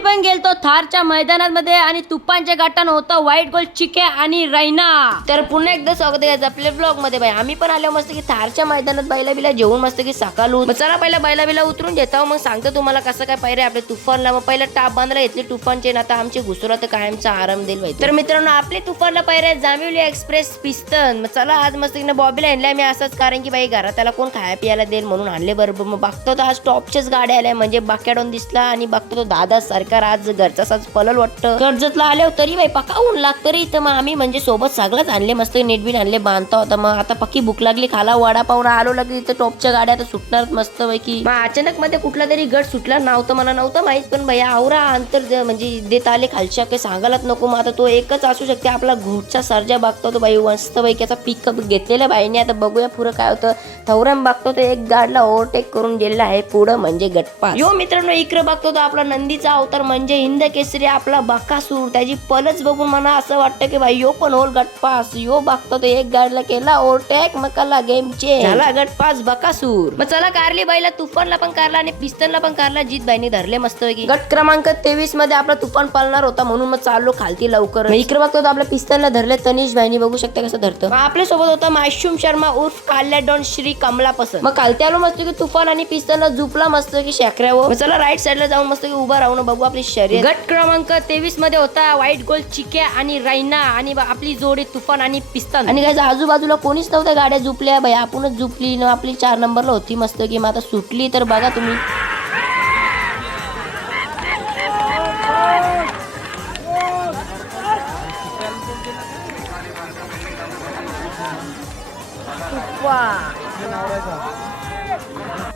पण गेलतो थारच्या मैदानामध्ये आणि तुपांच्या गाठानं होतं व्हाईट गोल्ड चिके आणि रैना. तर पुन्हा एकदा स्वागत आहे आपल्या ब्लॉग मध्ये. बाई आम्ही पण आलो मस्त की थारच्या मैदानात बैला बिला जेवून मस्त की सकाळू. चला पहिला बैला बिला उतरून देतो मग सांगतो तुम्हाला कसं काय पाहिजे आपल्या तुफानला. मग पहिला टाप बांधला घेतली तुफानचे आता आमचे घुसरा तर कायमचा आराम देईल बाई. तर मित्रांनो आपले तुफानला पाहिजे जांभिवली एक्सप्रेस पिस्तन. मग चला आज मस्त की बॉबीला आणलाय मी असंच कारण की बाई घरात त्याला कोण खाया पियाला देईल म्हणून आणले. बरोबर मग बघतो तर आज टॉपच्याच गाड्या आल्या म्हणजे बाक्याडून दिसला आणि बघतो तो दादा सरकार आज घरचा साज पलल वाटतं. कर्जतला आले तरी बाई पक्का ऊन लागतं रे. तर मग आम्ही म्हणजे सोबत सगळंच आणले मस्त नेटबीन आणले बांधता होता. मग आता पक्की भूक लागली खाला वडा पावडा आलो लागली इथं टॉपच्या गाड्या आता सुटणार मस्त पैकी. मग अचानक मध्ये कुठला तरी गट सुटला नव्हतं मला नव्हतं माहित पण भैया आवरा अंतर म्हणजे देत आले खालच्या काही सांगायलाच नको. मग आता तो एकच असू शकते आपला घोटचा सर्जा बघतो तो बाई मस्त पैकीचा पिकअप घेतलेल्या बाईने. आता बघूया पुढं काय होतं. थौरम बघतो तो एक गाडला ओव्हरटेक करून गेलेला आहे पुढं म्हणजे गटपा. यो मित्रांनो इकडे बघतो तो आपला नंदीचा अवतार म्हणजे हिंद केसरी आपला बकासूर. त्याची पलच बघून मला असं वाटतं की भाई यो पण होल गटपास. यो बघतो तो एक गाडीला केला ओव्हरटेक मग कला गेम चेंज झाला गटपास बकासूर. मग चला कारली बाईला तुफानला पण कारला आणि पिस्तनला पण कारला. जीत बाईने धरले मस्त पैकी. गट क्रमांक 23 मध्ये आपला तुफान पालणार होता म्हणून मग चाललो खालती लवकर. इकडे बघतो आपल्या पिस्तनला धरले तनिष भाईनी बघू शकता कसं धरतं. आपल्या सोबत होता माशूम शर्मा उर्फ काल्या डॉन श्री कमला पसंत. मग खालती आलो मस्त की तुफान आणि पिस्तनला झुपला मस्त की शेकऱ्यावर. चला राईट साईडला जाऊन मस्त की उभा राहून बघू आपली शर्यत. गट क्रमांक 23 मध्ये होता व्हाईट गोल्ड चिक्या आणि रैना आणि आपली जोडी तुफान आणि पिस्तन. आणि काय आजूबाजूला कोणीच नव्हत्या गाड्या झुपल्या बाई आपणच झुपली ना. आपली 4 नंबरला होती मस्त की. मग आता सुटली तर बघा तुम्ही.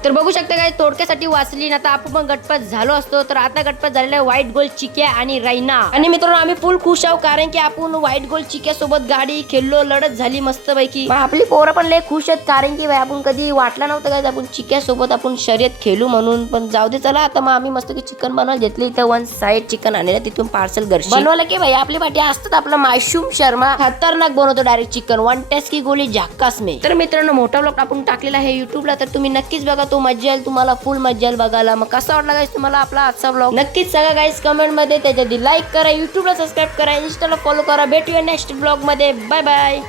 तर बघू शकता काय थोडक्यासाठी वाचली ना. आता आपण पण गटपात झालो असतो तर आता गटपात झालेला आहे व्हाईट गोल्ड चिक्या आणि रैना. आणि मित्रांनो आम्ही फुल खुश आहोत कारण की आपण व्हाईट गोल्ड चिक्या सोबत गाडी खेळलो लढत झाली मस्त पैकी. आपली पोरं पण लय खुश आहेत कारण की आपण कधी वाटलं नव्हतं काय आपण चिक्या सोबत आपण शर्यत खेळू म्हणून. पण जाऊ दे चला आता मग आम्ही मस्त की चिकन बनवायला घेतली. इथं 1 साइड चिकन आणलं तिथून पार्सल घरची बनवलं की भाई आपली पाठी असतात. आपला माशूम शर्मा खतरनाक बनवतो डायरेक्ट चिकन 1 टेस्ट की गोली झाक्कास में. तर मित्रांनो मोठा व्लॉग आपण टाकलेला आहे युट्यूबला तर तुम्ही नक्कीच बघा. तो मजा येईल तुम्हाला फुल मजा येईल बघायला. मग कसा वाटला गाईस तुम्हाला आपला आजचा व्लॉग नक्कीच सांगा गाईस कमेंट मध्ये. त्याच्या आधी लाईक करा युट्यूबला सबस्क्राईब करा इंस्टाला फॉलो करा. भेटूया नेक्स्ट व्लॉग मध्ये. Bye bye.